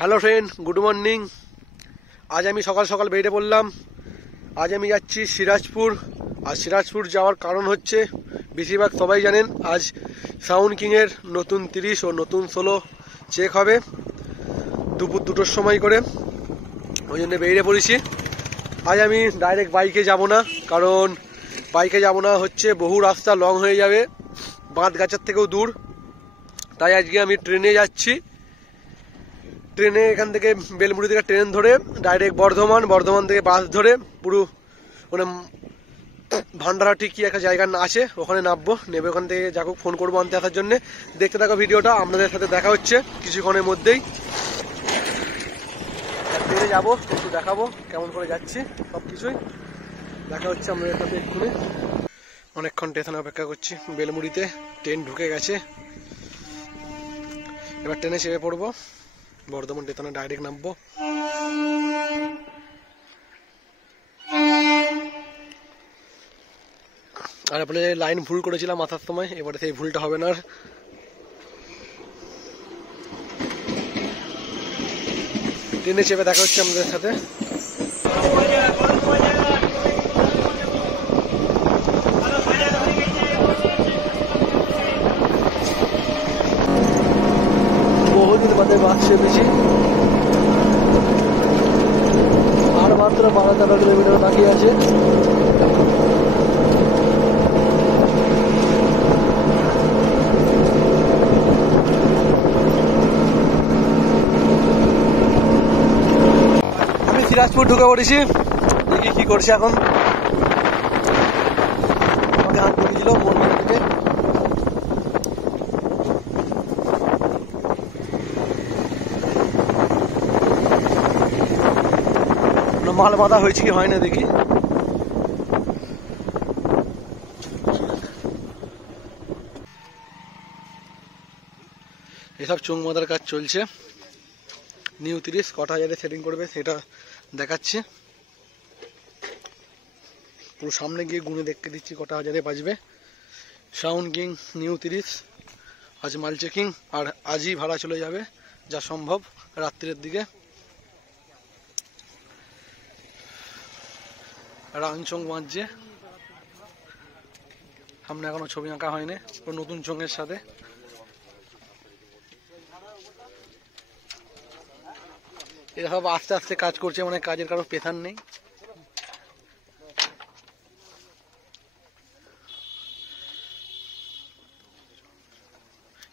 Hello friend, good morning. আজ আমি সকাল সকাল বেরিয়ে পড়লাম। আজ আমি যাচ্ছি সিরাজপুর। আর সিরাজপুর যাওয়ার কারণ হচ্ছে, বেশিরভাগ সবাই জানেন, আজ সাউন্ড কিংয়ের নতুন 30 ও নতুন 16 চেক হবে দুপুর 2টোর সময় করে। ওই জন্য বেরিয়ে পড়েছি। আজ আমি ডাইরেক্ট বাইকে যাব না, কারণ বাইকে যাব না হচ্ছে বহু রাস্তা লং হয়ে যাবে, বাঁধগাছার থেকেও দূর। তাই আজকে আমি ট্রেনে যাচ্ছি। ট্রেনে এখান থেকে বেলমুড়ি থেকে ট্রেন ধরে ডাইরেক্ট বর্ধমান থেকে বাস ধরে পুরো মানে ভান্ডারহাটি কি একটা জায়গা আছে, ওখানে নামবো। নেবে ওখান থেকে যাকে ফোন করবো আনতে আসার জন্য। দেখতে থাকো ভিডিওটা, আপনাদের সাথে দেখা হচ্ছে কিছুক্ষণের মধ্যেই। ট্রেনে যাবো, একটু দেখাবো কেমন করে যাচ্ছি, সব কিছুই দেখা হচ্ছে আপনাদের সাথে এক্ষুনি। অনেকক্ষণ স্টেশনে অপেক্ষা করছি, বেলমুড়িতে ট্রেন ঢুকে গেছে। এবার ট্রেনে চেপে পড়বো, বর্ধমান স্টেশনে ডাইরেক্ট নামবো। আর আপনি লাইন ভুল করেছিলাম আসার সময়, এবারে সেই ভুলটা হবে না আর। ট্রেনে চেপে দেখা হচ্ছে আমাদের সাথে। বহুদিন বাদে বাস চেপেছি। আর মাত্র 12-13 কিলোমিটার বাকি আছে। আমি সিরাজপুর ঢুকে পড়েছি, দেখি কি করছে এখন। আমাকে হাত করে দিল মন্দির থেকে। মাল বাঁধা হয়েছে কি হয় না দেখি। এসব চুং বাঁধার কাজ চলছে। নিউ 30 কটা হাজারে সেটিং করবে সেটা দেখাচ্ছি। পুরো সামনে গিয়ে গুনে দেখতে দিচ্ছি কটা হাজারে বাজবে। সাউন্ড কিং নিউ 30 আজ মাল চেকিং, আর আজই ভাড়া চলে যাবে যা সম্ভব রাত্রের দিকে। রাংচং বাজছে সামনে, এখনো ছবি আঁকা হয়নি ও নতুন চোঙের সাথে। এরা সব আস্তে আস্তে কাজ করছে, মানে কাজের কারো পেছান নেই।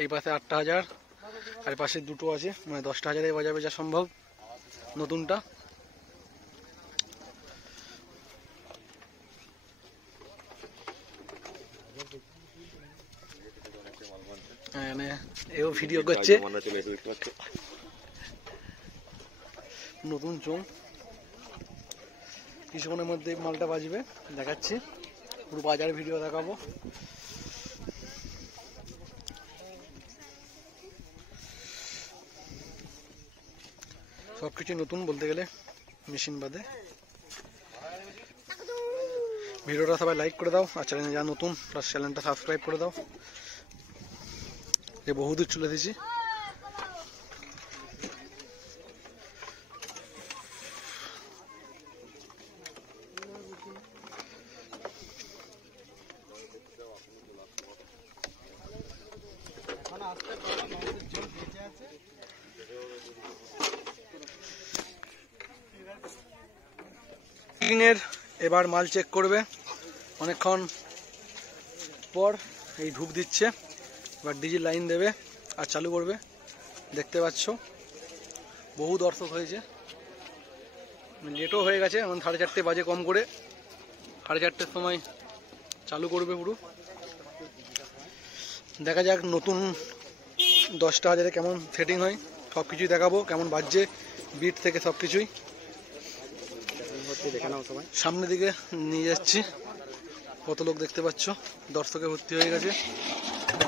এই পাশে 8টা হাজার, আর পাশে 2টো আছে, মানে 10টা হাজারে বাজাবে যা সম্ভব নতুনটা। এও ভিডিও করছে নতুন চোং। কিছুক্ষণের মধ্যে মালটা বাজবে, দেখাচ্ছি। পুরো বাজার ভিডিও দেখাবো। সবকিছু নতুন বলতে গেলে, মেশিন বাদে। ভিডিওটা সবাই লাইক করে দাও, আর চ্যানেলে যা নতুন প্লাস চ্যানেলটা সাবস্ক্রাইব করে দাও। যে বহুদূর চলে এসেছি। এবার মাল চেক করবে অনেকক্ষণ পর। এই ধূপ দিচ্ছে, এবার ডিজিল লাইন দেবে আর চালু করবে। দেখতে পাচ্ছ বহু দর্শক হয়েছে, লেটও হয়ে গেছে। এখন 4:30 বাজে কম করে, 4:30 সময় চালু করবে পুরো। দেখা যাক নতুন 10টা হাজারে কেমন সেটিং হয়, সব কিছুই দেখাবো। কেমন বাজছে বিট থেকে সব কিছুই সামনের দিকে নিয়ে যাচ্ছি। কত লোক দেখতে পাচ্ছ, দর্শকে ভর্তি হয়ে গেছে।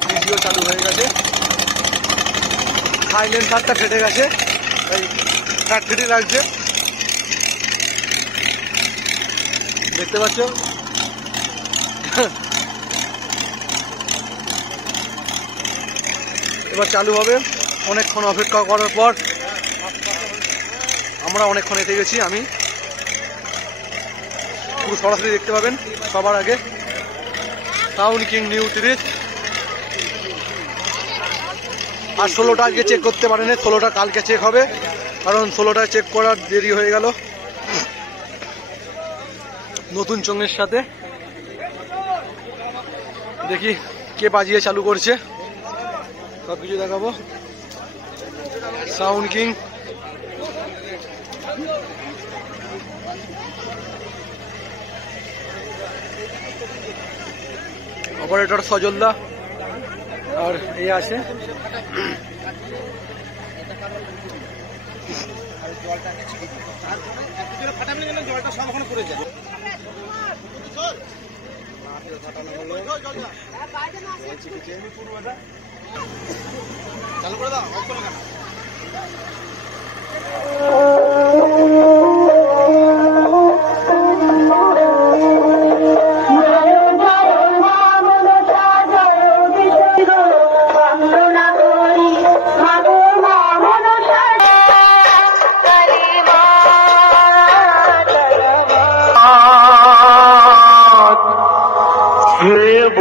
ভিডিও চালু হয়ে গেছে। সাইলেন্ট কারটা ফেটে গেছে, তাই কাঠ ফেটে লাগছে, দেখতে পাচ্ছ। এবার চালু হবে। অনেকক্ষণ অপেক্ষা করার পর আমরা অনেকক্ষণ এসে গেছি। আমি পুরো সরাসরি দেখতে পাবেন সবার আগে সাউন্ড কিং নিউ 30। আর 16টা আজকে চেক করতে পারেন, 16টা কালকে চেক হবে, কারণ 16টা চেক করার দেরি হয়ে গেল নতুন চোঙের সাথে। দেখি কে বাজিয়ে চালু করছে, সব কিছু দেখাবো। সাউন্ড কিং অপারেটর সজলদা আর এই আছে চালু করে দাও।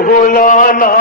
भोलाना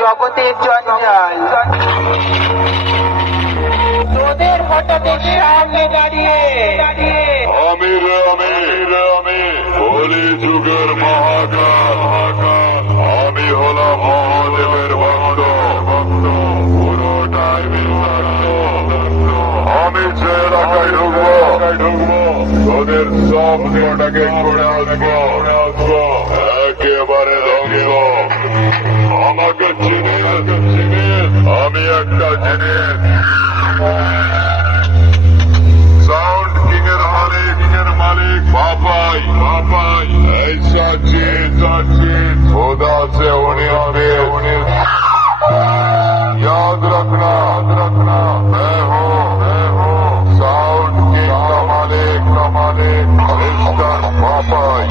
জগতের জঞ্জাল তোদের হঠাৎ সামনে দাঁড়িয়ে আমি কলি যুগের মহাকাল, আমি হলাম মহাদেবের ভক্ত, পুরোটাই বিশ্বস্ত। আমি যে এলাকায় ঢুকবো তোদের সব দিনটাকে করে আসবো একেবারে ধ্বংস। আমাকে চিনিস, আমি একটা জিনিস সাউন্ড কিং এর মালিক বাপাই ऐसा चीज खुदा से उन्हें याद रखना मैं हूँ साउंड किंग का मालिक मिस्टर बापाई।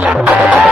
Thank you.